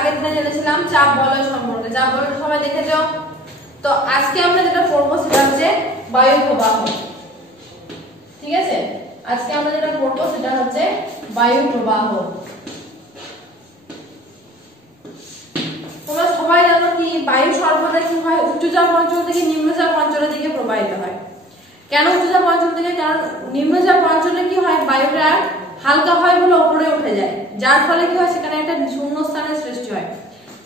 আগের দিনে জেনেছিলাম চাপ বলয় সম্পর্কে, চাপ বলয় সবাই দেখেছো। তো আজকে আমরা যেটা পড়বো সেটা হচ্ছে বায়ু প্রবাহ। ঠিক আছে, আজকে আমরা যেটা পড়বো সেটা হচ্ছে বায়ু প্রবাহ। তোমরা সবাই জানো কি বায়ু সর্বদা কি হয়, উচ্চচাপ অঞ্চল থেকে নিম্নচাপ অঞ্চলের দিকে প্রবাহিত হয়। কেন উচ্চচাপ অঞ্চল থেকে? কারণ নিম্নচাপ অঞ্চলে কি হয়, বায়ুটা হালকা হয় বলে উপরে উঠে যায়, যার ফলে কি হয় সেখানে একটা শূন্য স্থানের সৃষ্টি হয়।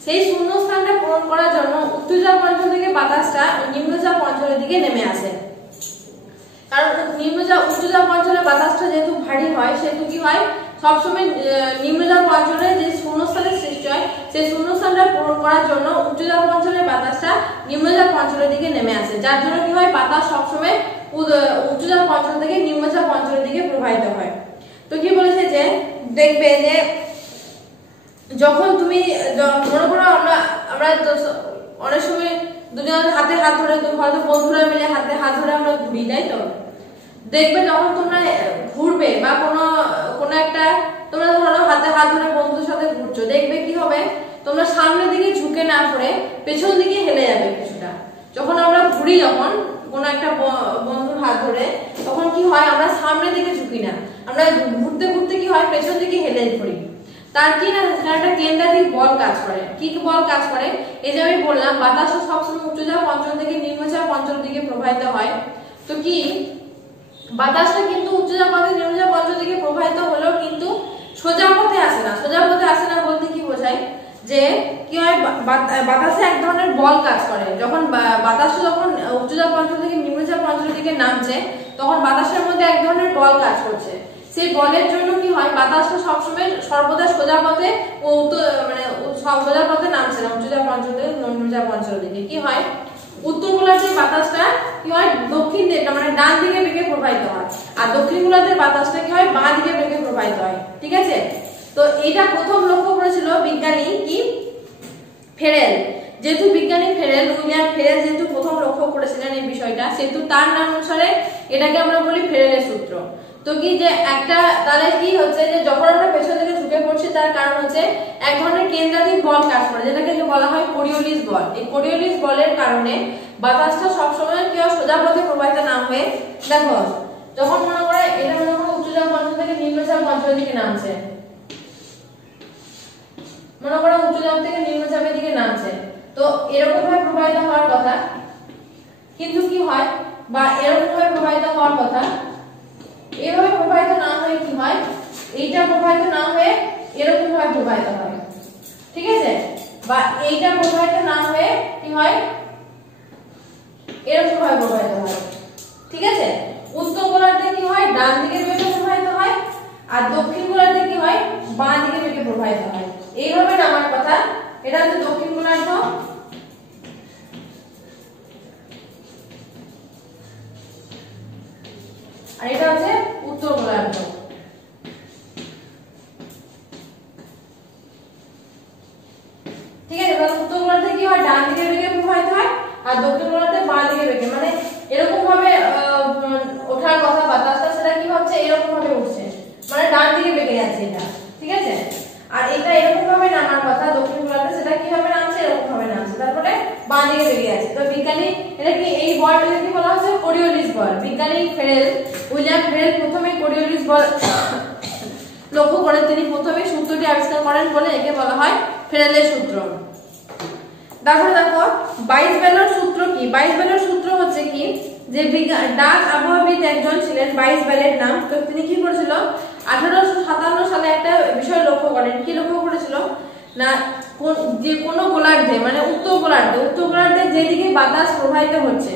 সেই শূন্য স্থানটা পূরণ করার জন্য উচ্চচাপ অঞ্চল থেকে বাতাসটা নিম্নচাপ অঞ্চলের দিকে নেমে আসে। কারণ উচ্চচাপ অঞ্চলে বাতাসটা যেহেতু ভারী হয়, সেহেতু কি হয় সবসময় নিম্নচাপ অঞ্চলে যে শূন্যস্থানের সৃষ্টি হয় সেই শূন্যস্থানটা পূরণ করার জন্য উচ্চচাপ অঞ্চলের বাতাসটা নিম্নচাপ অঞ্চলের দিকে নেমে আসে, যার জন্য কি হয় বাতাস সবসময় উচ্চচাপ অঞ্চল থেকে নিম্নচাপ অঞ্চলের দিকে প্রবাহিত হয়। তো কি বলেছে যে দেখবে যে যখন তুমি মনে করো আমরা অনেক সময় দুজনের হাতে হাত ধরে, হয়তো বন্ধুরা মিলে হাতে হাত ধরে আমরা ঘুরি, তাই তো? দেখবে যখন তোমরা ঘুরবে বা কোনো একটা তোমরা ধরো হাতে হাত ধরে বন্ধুদের সাথে ঘুরছো, দেখবে কি হবে তোমরা সামনের দিকে ঝুঁকে না পড়ে পেছন দিকে হেলে যাবে কিছুটা। যখন আমরা ঘুরি, যখন কোনো একটা বন্ধুর হাত ধরে, তখন কি হয় আমরা সামনের দিকে ঝুঁকি না, আমরা ঘুরতে ঘুরতে কি হয় পেছন দিকে হেলে পড়ি। তার কি না একটা কেন্দ্রাধিক বল কাজ করে। কি বল কাজ করে? এই যে আমি বললাম বাতাস সবসময় উচ্চচাপ অঞ্চল থেকে নিম্নচাপ অঞ্চল দিকে প্রবাহিত হয়। তো কি বাতাসটা কিন্তু উচ্চচাপ থেকে নিম্নচাপ অঞ্চল দিকে প্রবাহিত হলেও কিন্তু সোজা পথে আসে না। সোজা পথে আসে না বলতে কি বোঝায়, যে কি হয় বাতাসে এক ধরনের বল কাজ করে। যখন বাতাসটা যখন উচ্চচাপ অঞ্চল থেকে নিম্নচাপ অঞ্চলের দিকে নামছে, তখন বাতাসের মধ্যে এক ধরনের বল কাজ করছে। সেই বলের জন্য কি হয় বাতাসটা সবসময় সর্বদা সোজা পথে সোজা পথে নামছে না, উচ্চচাপ অঞ্চল থেকে নিম্নচাপ অঞ্চলের দিকে। কি হয় উত্তর গোলার্ধের বাতাসটা কি হয় দক্ষিণ দিকে মানে ডান দিকে বেঁকে প্রবাহিত হয়, আর দক্ষিণ গোলার্ধের বাতাসটা কি হয় বাঁ দিকে বেঁকে প্রবাহিত হয়। ঠিক আছে, তো এটা প্রথম লক্ষ্য করেছিল বিজ্ঞানী কি ফেরেল। যেহেতু বিজ্ঞানী উইলিয়াম ফেরেল যেহেতু প্রথম লক্ষ্য করেছিলেন এই বিষয়টা, সেহেতু তার নাম অনুসারে এটাকে আমরা বলি ফেরেলের সূত্র। তো কি যে একটা তাহলে কি হচ্ছে যে যখন আমরা পেছন দিকে ঝুঁকে পড়ছি, তার কারণ হচ্ছে এক ধরনের কেন্দ্রাধিক বল কাজ করে, যেটাকে বলা হয় কোরিওলিস বল। এই কোরিওলিস বলের কারণে বাতাসটা সবসময় কি হয় সোজা পথে প্রবাহিত না হয়ে, দেখো যখন মনে করে এটা মনে করো উচ্চচাপ অঞ্চল থেকে নিম্নচাপ অঞ্চলের দিকে নামছে, মনে করো উচ্চচাপ থেকে নিম্নচাপের দিকে নামছে, তো এরকম ভাবে প্রবাহিত হওয়ার কথা, কিন্তু কি হয় বা এরকম ভাবে প্রবাহিত হওয়ার কথা, এভাবে প্রবাহিত না হয়ে কি হয় এইটা প্রবাহিত না হয়ে এরকম ভাবে প্রবাহিত হয়। ঠিক আছে, বা এইটা প্রবাহিত না হয়ে কি হয় এরকম ভাবে প্রবাহিত হয়। ঠিক আছে, উত্তর গোলার্ধে কি হয় ডান দিকে বেঁকে প্রবাহিত হয়, আর দক্ষিণ গোলার্ধে কি হয় বাঁ দিকে বেঁকে প্রবাহিত হয়। এইভাবে নামার কথা। এটা হচ্ছে দক্ষিণ গোলার্ধ, আর এটা হচ্ছে উত্তর গোলার্ধ। ঠিক আছে, তাহলে উত্তর গোলার্ধে কি হয় ডান দিকে বেঁকে প্রবাহিত হয়, আর দক্ষিণ গোলার্ধে বাঁ দিকে বেঁকে, মানে এরকম ভাবে ওঠার কথা বাতাসটা, সেটা কি হচ্ছে এরকম ভাবে উঠছে, মানে ডান দিকে বেঁকে যাচ্ছে এটা। ঠিক আছে, আর এটা এরকম ভাবে নামার কথা দক্ষিণ গোলার্ধে, সেটা কি ভাবে নামছে এরকম ভাবে নামছে, তারপরে বাঁ দিকে বেঁকে যাচ্ছে। তো বিজ্ঞানী এটা কি এই বলটাকে কি বলা হচ্ছে কোরিওলিস বল। বিজ্ঞানী উইলিয়াম ফেরেল প্রথমে কোরিওলিস বল লক্ষ্য করে তিনি প্রথমে সূত্রটি আবিষ্কার করেন বলে একে বলা হয় ফেরেলের সূত্র। তারপরে দেখো বাইস বেলের সূত্র কি। বাইস বেলের সূত্র হচ্ছে কি যে ডাচ আবহাওয়াবিদ একজন ছিলেন বাইস বেলের নাম। তো তিনি কি করেছিল 1857 সালে একটা বিষয় লক্ষ্য করেন। কি লক্ষ্য করেছিল না যে কোনো গোলার্ধে মানে উত্তর গোলার্ধে যেদিকে বাতাস প্রবাহিত হচ্ছে,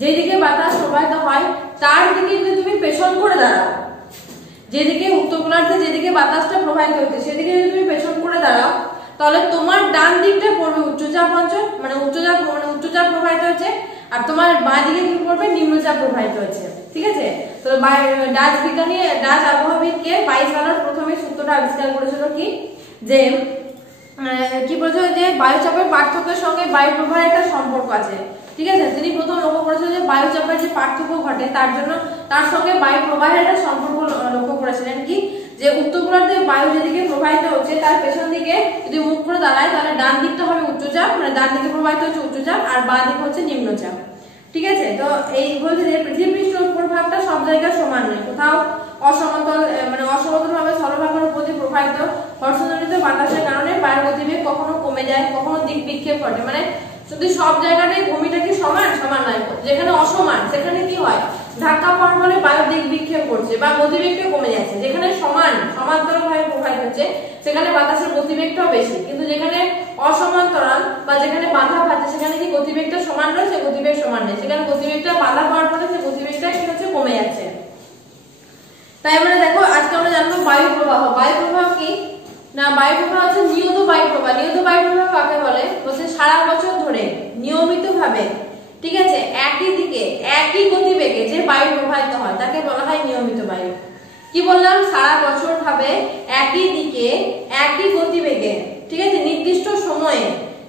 যেদিকে বাতাস প্রবাহিত হয় তার দিকে যদি তুমি পেছন করে দাঁড়াও, যেদিকে উত্তর গোলার্ধে যেদিকে বাতাসটা প্রবাহিত হচ্ছে সেদিকে যদি তুমি পেছন করে দাঁড়াও, তাহলে তোমার ডান দিকটা পড়বে উচ্চচাপ অঞ্চল, মানে উচ্চচাপ প্রবাহিত হচ্ছে, আর তোমার বাঁ দিকে কি পড়বে নিম্নচাপ প্রবাহিত হচ্ছে। ঠিক আছে, তো ডাচ আবহাওয়াবিদ কে বাইস বেলের প্রথমে সূত্রটা আবিষ্কার করেছিল কি যে কি বলছো যে বায়ুচাপের পার্থক্যের সঙ্গে বায়ু প্রবাহের একটা সম্পর্ক আছে। ঠিক আছে, তিনি প্রথম লক্ষ্য করেছিলেন যে বায়ুচাপের যে পার্থক্য ঘটে তার সঙ্গে বায়ু প্রবাহের একটা সম্পর্ক লক্ষ্য করেছিলেন, কি যে উত্তর গোলার্ধে বায়ু যেদিকে প্রবাহিত হচ্ছে তার পেছন দিকে যদি মুখ করে দাঁড়ায় তাহলে ডান দিকটা হবে উচ্চচাপ, মানে ডান দিকে প্রবাহিত হচ্ছে উচ্চচাপ আর বাঁ দিকে হচ্ছে নিম্নচাপ। ঠিক আছে, তো এই বলছে যে পৃথিবীর পৃষ্ঠের উপর ভাগটা সব জায়গায় সমান নয়, কোথাও অসমতল মানে অসমতল ভাবে স্থলভাগের উপর দিয়ে প্রবাহিত ঘর্ষণজনিত বাতাসের কারণে বায়ুর গতিবেগ কখনো কমে যায়, কখনো দিক বিক্ষেপ ঘটে। মানে যদি সব জায়গাটাই ভূমিটা কি সমান সমান নয়, যেখানে অসমান সেখানে কি হয় ধাক্কা পাওয়ার ফলে বায়ুর দিক বিক্ষেপ করছে বা গতিবেগটা কমে যাচ্ছে। যেখানে সমান্তরালভাবে প্রবাহিত হচ্ছে সেখানে বাতাসের গতিবেগটাও বেশি, কিন্তু যেখানে অসমান্তরাল বা যেখানে বাধা পাচ্ছে সেখানে কি গতিবেগটা সমান রয়েছে, গতিবেগ সমান নেই, সেখানে গতিবেগটা বাধা পাওয়ার ফলে সে গতিবেগটা কি হচ্ছে কমে যাচ্ছে। তাই আমরা দেখো আজকে আমরা জানবো বায়ু প্রবাহ। বায়ু প্রবাহ কি না, বায়ু প্রবাহ হচ্ছে নিয়ত বায়ু প্রবাহ। নিয়ত বায়ু প্রবাহ কাকে বলে, বলছে সারা বছর ধরে নিয়মিতভাবে, ঠিক আছে, একই দিকে একই গতিবেগে যে বায়ু প্রবাহিত হয় তাকে বলা হয় নিয়মিত বায়ু। কি বললাম, সারা বছর ভাবে একই দিকে একই গতিবেগে, ঠিক আছে, নির্দিষ্ট সময়ে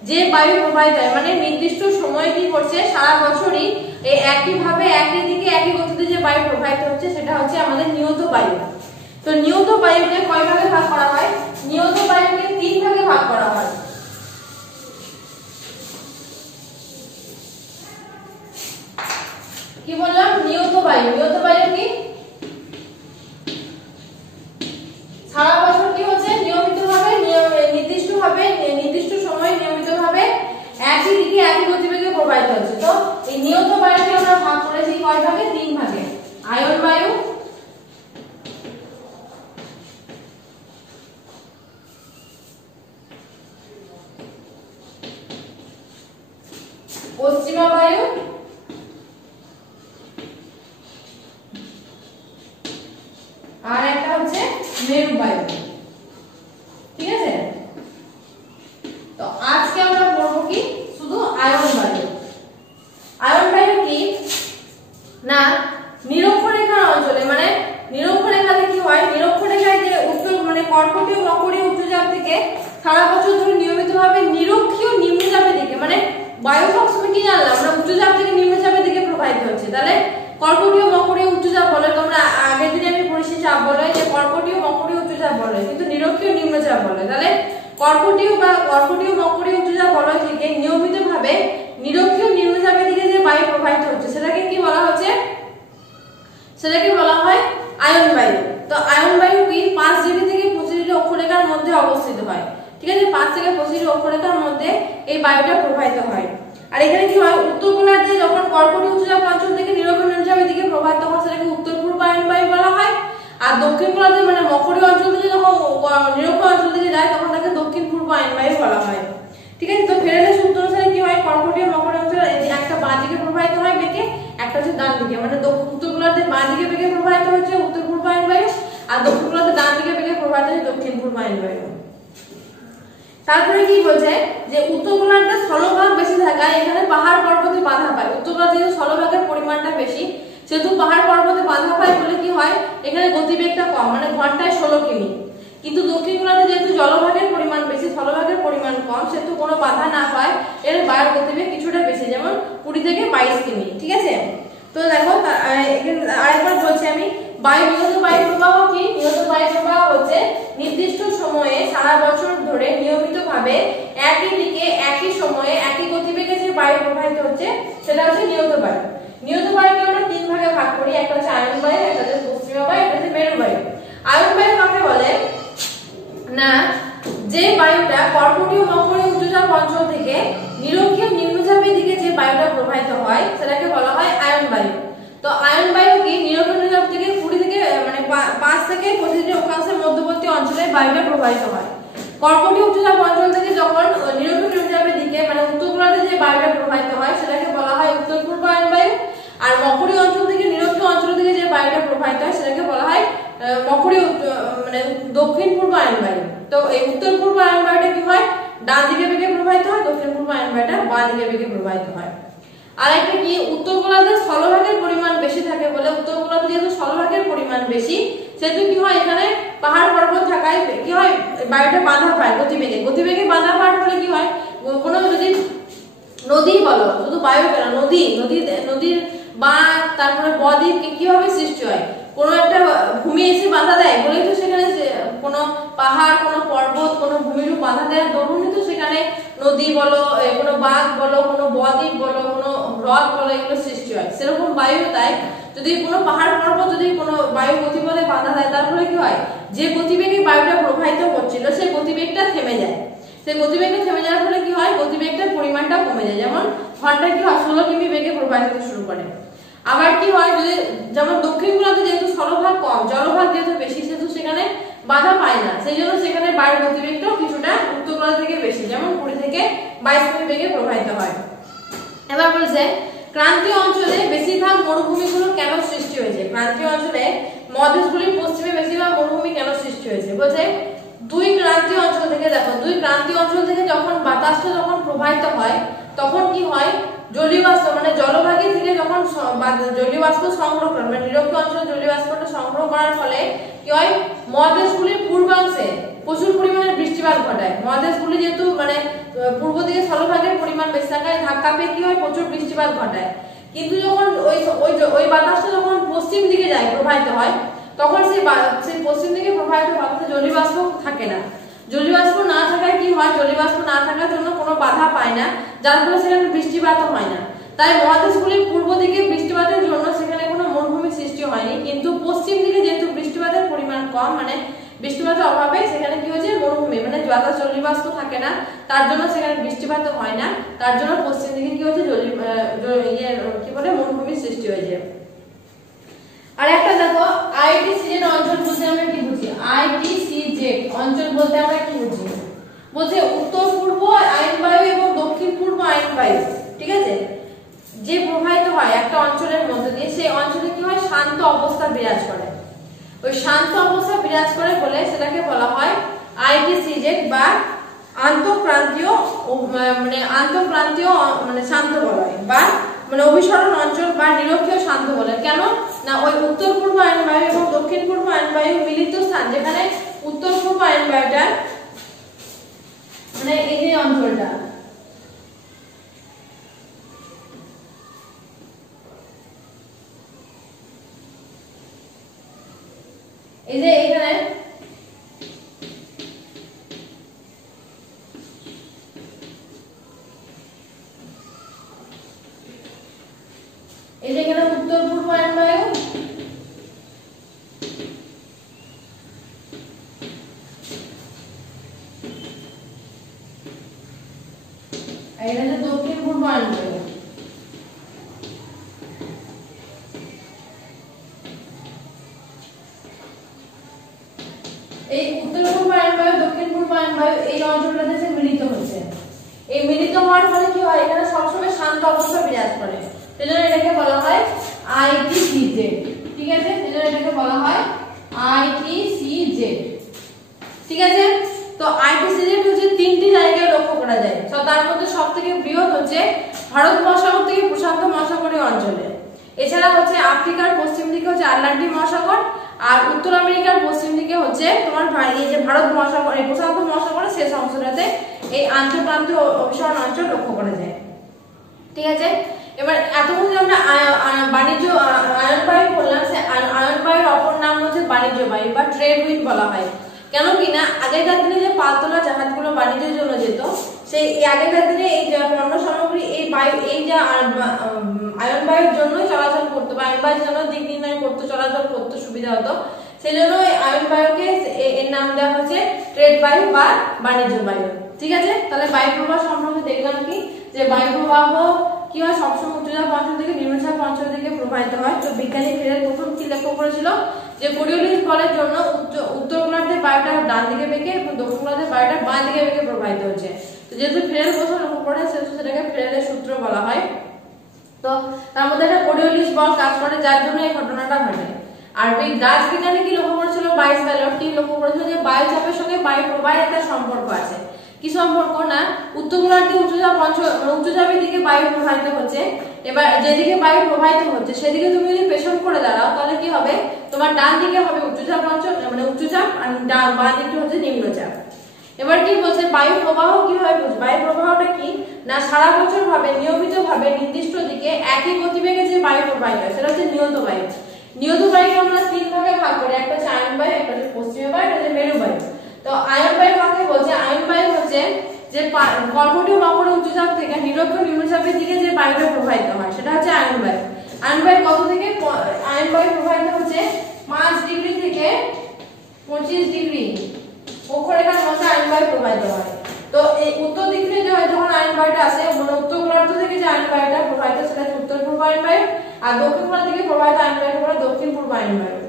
যে বায়ু প্রবাহিত হয়, মানে নির্দিষ্ট সময়ে কি করছে সারা বছরই এই একই ভাবে একই দিকে একই গতিতে যে বায়ু প্রবাহিত হচ্ছে সেটা হচ্ছে আমাদের নিয়ত বায়ু। তো নিয়ত বায়ুকে কয় ভাগে ভাগ করা হয়, নিয়ত বায়ুকে 3 ভাগে ভাগ করা হয়। কি বললাম, নিয়ত বায়ু। নিয়ত বায়ু কি সারা বছর কি হচ্ছে নিয়মিতভাবে নির্দিষ্টভাবে নির্দিষ্ট সময়ে নিয়মিতভাবে একই দিকে একই গতিবেগে প্রবাহিত হচ্ছে। তো এই নিয়ত বায়ুকে আমরা ভাগ করেছি কয় ভাগে, 3 ভাগে। আয়ন বায়ু, পশ্চিমা বায়ু আর একটা হচ্ছে মেরু বায়ু। ঠিক আছে, তো আজকে আমরা পড়বো কি শুধু আয়ন বায়ু। আয়ন বায়ু কি না, নিরক্ষরেখার অঞ্চলে, মানে নিরক্ষরেখাতে কি হয়, নিরক্ষরেখায় যে উত্তর মানে কর্কটীয় মকরীয় উচ্চচাপ থেকে সারা বছর ধরে নিয়মিতভাবে নিরক্ষীয় নিম্নচাপের দিকে, মানে বায়ু সবসময় কি জানলাম আমরা উচ্চচাপ থেকে নিম্নচাপের দিকে প্রবাহিত হচ্ছে, তাহলে কর্কটীয় মকরীয় উচ্চচাপ বলে। তোমরা আগের দিনে আমি পড়েছি চাপ বলে যে কর্কটীয় মকরীয় উচ্চচাপ বলে, কিন্তু নিরক্ষীয় নিম্নচাপ বলে। তাহলে কর্কটীয় মকরীয় উচ্চচাপ বলয় থেকে নিয়মিতভাবে নিরক্ষীয় নিম্নচাপের দিকে যে বায়ু প্রবাহিত হচ্ছে সেটাকে কি বলা হচ্ছে, সেটাকে বলা হয় আয়ন বায়ু। তো আয়ন বায়ু কি 5 ডিগ্রি থেকে 25 ডিগ্রি অক্ষরেখার মধ্যে অবস্থিত হয়। ঠিক আছে, 5 থেকে 25 ডিগ্রি অক্ষরেখার মধ্যে এই বায়ুটা প্রবাহিত হয়। আর এখানে কি হয়, উত্তর গোলার্ধে যখন কর্কটীয় উচ্চচাপ অঞ্চল থেকে নিরক্ষীয় নিম্নচাপের দিকে প্রবাহিত হয় সেটাকে উত্তর পূর্ব আয়ন বায়ু বলা হয়। আর দক্ষিণ গোলার্ধে মানে মকরীয় অঞ্চল থেকে যখন নিরক্ষীয় অঞ্চল থেকে যায় তখন তাকে দক্ষিণ পূর্ব আয়ন বায়ু বলা হয়। ঠিক আছে, তো ফেরেলের সূত্র অনুসারে কি হয়, কর্কটীয় মকরীয় অঞ্চল একটা বাঁ দিকে প্রবাহিত হয় বেগে, একটা হচ্ছে ডান দিকে, মানে উত্তর গোলার্ধে বাঁ দিকে বেগে প্রবাহিত হচ্ছে উত্তর পূর্ব আয়ন বায়ু আর দক্ষিণ গোলার্ধে ডান দিকে বেগে প্রবাহিত হচ্ছে দক্ষিণ পূর্ব আয়ন বায়ু। তারপরে কি বলছে যে উত্তর গোলার্ধে স্থলভাগ বেশি থাকায় এখানে পাহাড় পর্বতে বাধা পায়। উত্তর গোলার্ধে স্থলভাগের পরিমাণটা বেশি, সেহেতু পাহাড় পর্বতে বাধা পায় বলে কি হয় এখানে গতিবেগটা কম, মানে ঘন্টায় 16 কিমি। কিন্তু দক্ষিণ গোলার্ধে যেহেতু জলভাগের পরিমাণ বেশি, স্থলভাগের পরিমাণ কম, সেহেতু কোনো বাধা না পায় এর বায়ুর গতিবেগ কিছুটা বেশি, যেমন 20 থেকে 22 কিমি। ঠিক আছে, তো দেখো আরেকবার বলছি আমি, নিয়ত বায়ু প্রবাহ কি, নিয়ত বায়ু প্রবাহ হচ্ছে নির্দিষ্ট সময়ে সারা বছর ধরে নিয়মিতভাবে একই দিকে একই সময়ে একই গতিবেগে যে বায়ু প্রবাহিত হচ্ছে সেটা হচ্ছে নিয়ত বায়ু। নিয়ত বায়ুকে আমরা 3 ভাগে ভাগ করি, একটা হচ্ছে আয়ন বায়ু, একটা হচ্ছে পশ্চিমা বায়ু, একটা হচ্ছে মেরু বায়ু। আয়ন বায়ু কাকে বলে না, যে বায়ুটা কর্কটীয় মকরীয় উচ্চচাপ অঞ্চল থেকে নিরক্ষীয় নিম্নচাপের দিকে যে বায়ুটা প্রবাহিত হয় সেটাকে বলা হয় আয়ন বায়ু। তো আয়ন বায়ু কি নিরক্ষীয় নিম্নচাপ থেকে 20 থেকে মানে 5 থেকে 25 ডিগ্রি অক্ষাংশের মধ্যবর্তী অঞ্চলে বায়ুটা প্রবাহিত হয়। কর্কটীয় উচ্চচাপ অঞ্চল থেকে যখন নিরক্ষীয় নিম্নচাপের দিকে মানে উত্তর গোলার্ধে যে বায়ুটা প্রবাহিত হয় সেটাকে বলা হয় উত্তর পূর্ব আয়ন বায়ু। আর মকরীয় অঞ্চল থেকে নিরক্ষীয় অঞ্চল থেকে যে বায়ুটা প্রবাহিত হয় সেটাকে বলা হয় মকরীয় মানে দক্ষিণ পূর্ব আয়ন বায়ু। তো এই উত্তর পূর্ব আয়ন বায়ুটা কি হয় ডান দিকে বেগে প্রবাহিত হয়, দক্ষিণ পূর্ব আয়ন বায়ুটা বাঁ দিকে বেগে প্রবাহিত হয়। আর একটা কি, উত্তর গোলার্ধে স্থলভাগের পরিমাণ বেশি থাকে বলে উত্তর গোলার্ধে যেহেতু স্থলভাগের পরিমাণ বেশি সেহেতু কি হয় এখানে পাহাড় পর্বত থাকায় কি হয় বায়ুটা বাধা পায় গতিবেগে বাধা পাওয়ার ফলে কি হয় কোনো যদি নদী বলো, শুধু বায়ু কেন, নদীর বাঁধ তারপরে বদ্বীপ কিভাবে সৃষ্টি হয়? কোনো একটা ভূমি এসে বাধা দেয় বলেই তো সেখানে কোনো পাহাড়, কোনো পর্বত, কোনো ভূমিরূপ বাধা দেওয়ার দরুনই তো সেখানে নদী বলো, কোনো বাঁধ বলো, কোনো বদ্বীপ বলো, কোনো হ্রদ বলো, এগুলো সৃষ্টি হয়। সেরকম বায়ু তাই, যদি কোনো পাহাড় পর্বত যদি কোনো বায়ু গতিপথে বাধা দেয়, তার ফলে কি হয়, যে গতিবেগে বায়ুটা প্রবাহিত হচ্ছিল সেই গতিবেগটা থেমে যায়। সেই গতিবেগটা থেমে যাওয়ার ফলে কি হয়, গতিবেগটার পরিমাণটা কমে যায়। যেমন ঘন্টায় কি হয় 16 কিমি বেগে প্রবাহিত হতে শুরু করে। আবার কি হয়, যদি যেমন দক্ষিণ গোলার্ধে যেহেতু স্থলভাগ কম, জলভাগ যেহেতু বেশি, সেহেতু সেখানে বাধা পায় না, সেই জন্য সেখানে বায়ুর গতিবেগটাও কিছুটা উত্তর গোলার্ধ থেকে বেশি, যেমন 20 থেকে 22 কিমি বেগে প্রবাহিত হয়। এবার বলছে ক্রান্তীয় অঞ্চলে বেশিরভাগ মরুভূমিগুলো কেন সৃষ্টি হয়েছে? ক্রান্তীয় অঞ্চলে মহাদেশগুলির পশ্চিমে বেশিরভাগ মরুভূমি কেন সৃষ্টি হয়েছে? বলছে দুই ক্রান্তীয় অঞ্চল থেকে, দেখো দুই ক্রান্তীয় অঞ্চল থেকে যখন বাতাসটা যখন প্রবাহিত হয় তখন কি হয়, জলীয় বাষ্প মানে জলভাগে থেকে যখন জলীয় বাষ্প সংগ্রহ করে, মানে নিরক্ষ অঞ্চলে জলীয় বাষ্পটা সংগ্রহ করার ফলে কি হয়, মহাদেশগুলির পূর্বাংশে প্রচুর পরিমাণে বৃষ্টিপাত ঘটায়। মহাদেশগুলি যেহেতু মানে পূর্ব দিকে স্থলভাগের পরিমাণ বেশি থাকায় ধাক্কা পেয়ে কি হয়, প্রচুর বৃষ্টিপাত ঘটায়। কিন্তু যখন ওই বাতাসটা যখন পশ্চিম দিকে যায়, প্রবাহিত হয়, তখন সেই পশ্চিম দিকে প্রবাহিত বাতাসে জলীয় বাষ্প থাকে না। জলীয় বাষ্প না থাকায় কি হয়, জলীয় বাষ্প না থাকার জন্য কোনো বাধা পায় না, যার ফলে সেখানে বৃষ্টিপাতও হয় না। তাই মহাদেশগুলির পূর্ব দিকে বৃষ্টিপাতের জন্য সেখানে কোনো মরুভূমি সৃষ্টি হয়নি, কিন্তু পশ্চিম দিকে যেহেতু বৃষ্টিপাতের পরিমাণ কম, মানে বৃষ্টিপাতের অভাবে সেখানে কি হয়েছে, মরুভূমি মানে বাতাস জলীয় বাষ্প থাকে না, তার জন্য সেখানে বৃষ্টিপাত হয় না, তার জন্য পশ্চিম দিকে কি হয়েছে, কি বলে মরুভূমির সৃষ্টি হয়েছে। আর একটা দেখো আইটিসিজেড অঞ্চল বলতে আমরা কি বুঝি? আইটিসিজেড অঞ্চল বলতে আমরা কি বুঝি? বলছে উত্তর পূর্ব আয়ন বায়ু এবং দক্ষিণ পূর্ব আয়ন বায়ু, ঠিক আছে, যে প্রবাহিত হয় একটা অঞ্চলের মধ্যে দিয়ে, সেই অঞ্চলে কি হয়, শান্ত অবস্থা বিরাজ করে। ওই শান্ত অবস্থা বিরাজ করে বলে সেটাকে বলা হয় আইটিসিজেড বা আন্তঃপ্রান্তীয়, মানে শান্ত বলা হয়, বা মানে অভিসরণ অঞ্চল বা নিরক্ষীয় শান্ত বলে। কেন না, ওই উত্তর পূর্ব আয়ন বায়ু এবং দক্ষিণ পূর্ব আয়ন বায়ু মিলিত স্থান, যেখানে উত্তর পূর্ব আয়ন বায়ুটা মানে এই যে অঞ্চলটা, এই যে এখানে উত্তর পূর্ব আয়ন বায়ু, আর এটা হচ্ছে দক্ষিণ পূর্ব আয়ন বায়ু। এই উত্তর পূর্ব আয়ন বায়ু দক্ষিণ পূর্ব আয়ন বায়ু এই অঞ্চলটাতে যে মিলিত হচ্ছে, এই মিলিত হওয়ার ফলে কি হয়, এখানে সবসময় শান্ত অবস্থা বিরাজ করে, সেজন্য এটাকে বলা হয় আইটিসিজেড, ঠিক আছে, সেজন্য এটাকে বলা হয় আইটিসিজেড, ঠিক আছে। তো আইটিসিজেড হচ্ছে তিনটি জায়গায় লক্ষ্য করা যায়, তো তার মধ্যে সবথেকে বৃহৎ হচ্ছে ভারত মহাসাগর থেকে প্রশান্ত মহাসাগরীয় অঞ্চলে, এছাড়া হচ্ছে আফ্রিকার পশ্চিম দিকে হচ্ছে আটলান্টিক মহাসাগর, আর উত্তর আমেরিকার পশ্চিম দিকে হচ্ছে তোমার এই যে ভারত মহাসাগর, এই প্রশান্ত মহাসাগরের শেষ অংশটাতে এই আন্তঃপ্রান্তীয় অভিসরণ অঞ্চল লক্ষ্য করা যায়, ঠিক আছে। এবার এতক্ষণ যে আমরা বাণিজ্য আয়ন বায়ু বললাম, সে আয়ন বায়ুর অপর নাম হচ্ছে বাণিজ্য বায়ু বা ট্রেড উইন্ড বলা হয়। কেন কিনা আগেকার দিনে যে পালতোলা জাহাজগুলো বাণিজ্যের জন্য যেত, সেই আগেকার দিনে এই পণ্য সামগ্রী এই বায়ু, এই যে আয়ন বায়ুর জন্যই চলাচল করতো, বা আয়ন বায়ুর জন্য দিক নির্ণয় করতো, চলাচল করতে সুবিধা হতো, সেই জন্য আয়ন বায়ুকে এর নাম দেওয়া হচ্ছে ট্রেড বায়ু বা বাণিজ্য বায়ু, ঠিক আছে। তাহলে বায়ু প্রবাহ সম্পর্কে দেখলাম কি, যে বায়ু প্রবাহ কি হয়, সবসময় উচ্চচাপ অঞ্চল থেকে নিম্নচাপ অঞ্চল থেকে প্রবাহিত হয়। তো বিজ্ঞানী ফেরেল প্রথম কি লক্ষ্য করেছিল, যে কোরিওলিস বলের জন্য উত্তর গোলার্ধে বায়ুটা ডান দিকে বেঁকে এবং দক্ষিণ গোলার্ধে বায়ুটা বাঁ দিকে বেঁকে প্রবাহিত হচ্ছে। তো যেহেতু ফেরেল প্রথম লক্ষ্য করে, সেহেতু সেটাকে ফেরেলের সূত্র বলা হয়। তো তার মধ্যে একটা কোরিওলিস বল কাজ করে, যার জন্য এই ঘটনাটা ঘটে। আর ডাচ বিজ্ঞানী কি লক্ষ্য করেছিল, বাইস ব্যালট কি লক্ষ্য করেছিল, যে বায়ুচাপের সঙ্গে বায়ু প্রবাহের একটা সম্পর্ক আছে। কি সম্পর্ক না, উত্তর গোলার্ধে উচ্চচাপের দিকে বায়ু প্রবাহিত হচ্ছে, এবার যেদিকে বায়ু প্রবাহিত হচ্ছে সেদিকে তুমি যদি পেছন করে দাঁড়াও, তাহলে কি হবে, তোমার ডান দিকে হবে উচ্চচাপ অঞ্চল, মানে উচ্চচাপ, আর বাঁ দিকে হচ্ছে নিম্নচাপ। এবার কি বলছে, বায়ু প্রবাহ কিভাবে বুঝবে? বায়ু প্রবাহটা কি না, সারা বছর ভাবে নিয়মিত ভাবে নির্দিষ্ট দিকে একই গতিবেগে যে বায়ু প্রবাহিত হয় সেটা হচ্ছে নিয়ত বায়ু। নিয়ত বায়ুকে আমরা তিন ভাগে ভাগ করি, একটা হচ্ছে আয়ন বায়ু, একটা হচ্ছে পশ্চিমা বায়ু, একটা হচ্ছে মেরু বায়ু। তো আয়ন বায়ু কাকে বলছে? আয়ন বায়ু হচ্ছে যে কর্কটীয় মকর উচ্চচাপ থেকে নিরক্ষীয় নিম্নচাপের দিকে যে বায়ুটা প্রবাহিত হয় সেটা হচ্ছে আয়ন বায়ু। আয়ন বায়ু কত থেকে? আয়ন বায়ু প্রবাহিত হচ্ছে 5 ডিগ্রি থেকে 25 ডিগ্রি অক্ষরেখার মধ্যে আয়ন বায়ু প্রবাহিত হয়। তো এই উত্তর দিক থেকে যখন আয়ন বায়ুটা আসে, মানে উত্তর গোলার্ধ থেকে যে আয়ন বায়ুটা প্রবাহিত সেটা হচ্ছে উত্তর পূর্ব আয়ন বায়ু, আর দক্ষিণ গোলার্ধ থেকে প্রবাহিত আয়ন বায়ু হলো দক্ষিণ পূর্ব আয়ন বায়ু।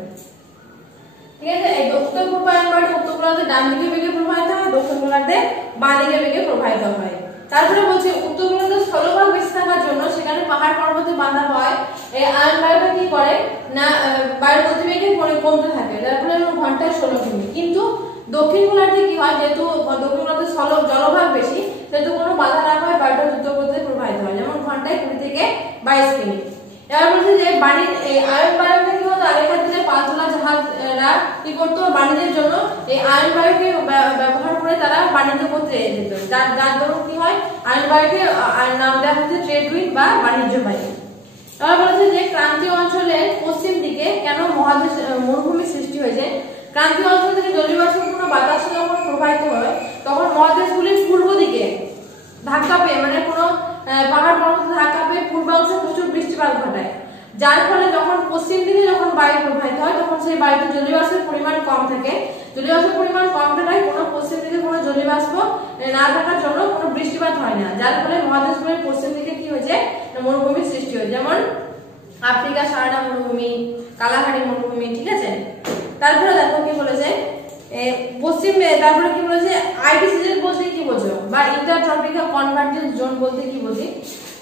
ঠিক আছে, এই উত্তর পূর্ব আয়ন বায়ুটা উত্তর গোলার্ধে ডান দিকে বেগে প্রবাহিত হয়, দক্ষিণ গোলার্ধে বাঁ দিকে বেগে প্রবাহিত হয়। তারপরে বলছে উত্তর গোলার্ধে স্থলভাগ বেশি থাকার জন্য সেখানে পাহাড় পর্বতে বাঁধা হয়, এই আয়ন বায়ুটা কি করে না বায়ুর গতিবেগে কমতে থাকে, যার ফলে ঘন্টায় 16 কিমি। কিন্তু দক্ষিণ গোলার্ধে কি হয়, যেহেতু দক্ষিণ গোলার্ধে জলভাগ বেশি সেহেতু কোনো বাধা না হয় বায়ুটা দ্রুত গতিতে প্রবাহিত হয়, যেমন ঘন্টায় 20 থেকে 22 কিমি। এবার বলছে যে আয়ন বায়ুকে কি হতো, আগেকার দিনে পালতোলা জাহাজরা কি করতো, বাণিজ্যের জন্য এই আয়ন বায়ুকে ব্যবহার করে তারা বাণিজ্য করতে যেত, যার জন্য কি হয় আয়ন বায়ুকে নাম দেওয়া হচ্ছে ট্রেড উইন্ড বা বাণিজ্য বায়ু। এবার বলছে যে ক্রান্তীয় অঞ্চলের পশ্চিম দিকে কেন মহাদেশ মরুভূমি সৃষ্টি হয়েছে? ক্রান্তীয় অঞ্চল থেকে জলীয়বাষ্পপূর্ণ বাতাস যখন প্রবাহিত হয় তখন মহাদেশগুলির পূর্ব দিকে ধাক্কা পেয়ে, মানে কোনো পাহাড় পর্বত ধাক্কা পেয়ে পূর্বাংশে প্রচুর বৃষ্টিপাত ঘটায়, যার ফলে যখন পশ্চিম দিকে যখন বায়ু প্রবাহিত হয় তখন সেই বায়ুতে জলীয়বাষ্পের পরিমাণ কম থাকে। জলীয়বাষ্পের পরিমাণ কম থাকায় কোনো পশ্চিম দিকে কোনো জলীয়বাষ্প না থাকার জন্য কোনো বৃষ্টিপাত হয় না, যার ফলে মহাদেশগুলির পশ্চিম দিকে কি হয়েছে মরুভূমির সৃষ্টি হয়, যেমন আফ্রিকা সাহারা মরুভূমি, কালাহারি মরুভূমি। ঠিক আছে, তারপরে দেখো কি বলেছে পশ্চিম, তারপরে কি বলেছে আইটি সিজন বলতে কি বোঝো বা ইন্টারট্রপিক্যাল কনভার্জেন্স জোন বলতে কি বুঝি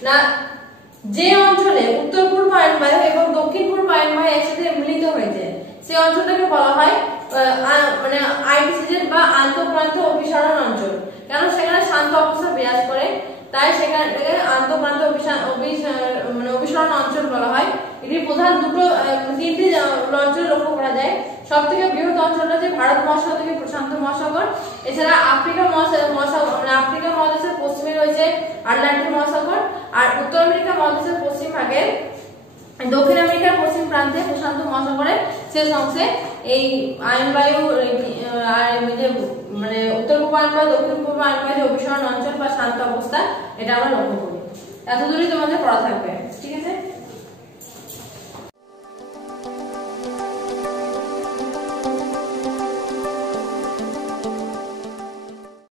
না, যে অঞ্চলে উত্তর পূর্ব আয়ন বায়ু এবং দক্ষিণ পূর্ব আয়ন বায়ু একসাথে মিলিত হয়েছে সেই অঞ্চলটাকে বলা হয় মানে আইটি সিজন বা আন্তঃপ্রান্ত অভিসরণ অঞ্চল। কেন? সেখানে শান্ত অবস্থা বিরাজ করে, তাই সেখানে আন্তঃপ্রান্ত মানে অভিসরণ অঞ্চল বলা হয়। এটি প্রধান তিনটি অঞ্চল লক্ষ্য করা যায়। সব থেকে বৃহৎ অঞ্চলটা যে ভারত মহাসাগর থেকে প্রশান্ত মহাসাগর, এছাড়া আফ্রিকা মহাসাগর মানে আফ্রিকা মহাদেশের পশ্চিমে রয়েছে আটলান্টিক মহাসাগর, আর উত্তর আমেরিকা মহাদেশের পশ্চিম ভাগে দক্ষিণ আমেরিকার পশ্চিম প্রান্তে প্রশান্ত মহাসাগরের শেষ অংশে এই আয়ন বায়ু মানে উত্তর পূর্ব আয়ন বায়ু দক্ষিণ পূর্ব আয়ন বায়ু অভিসরণ অঞ্চল বা শান্ত অবস্থা এটা আমরা লক্ষ্য করি। এতদূরই তোমাদের পড়া থাকবে। ঠিক আছে।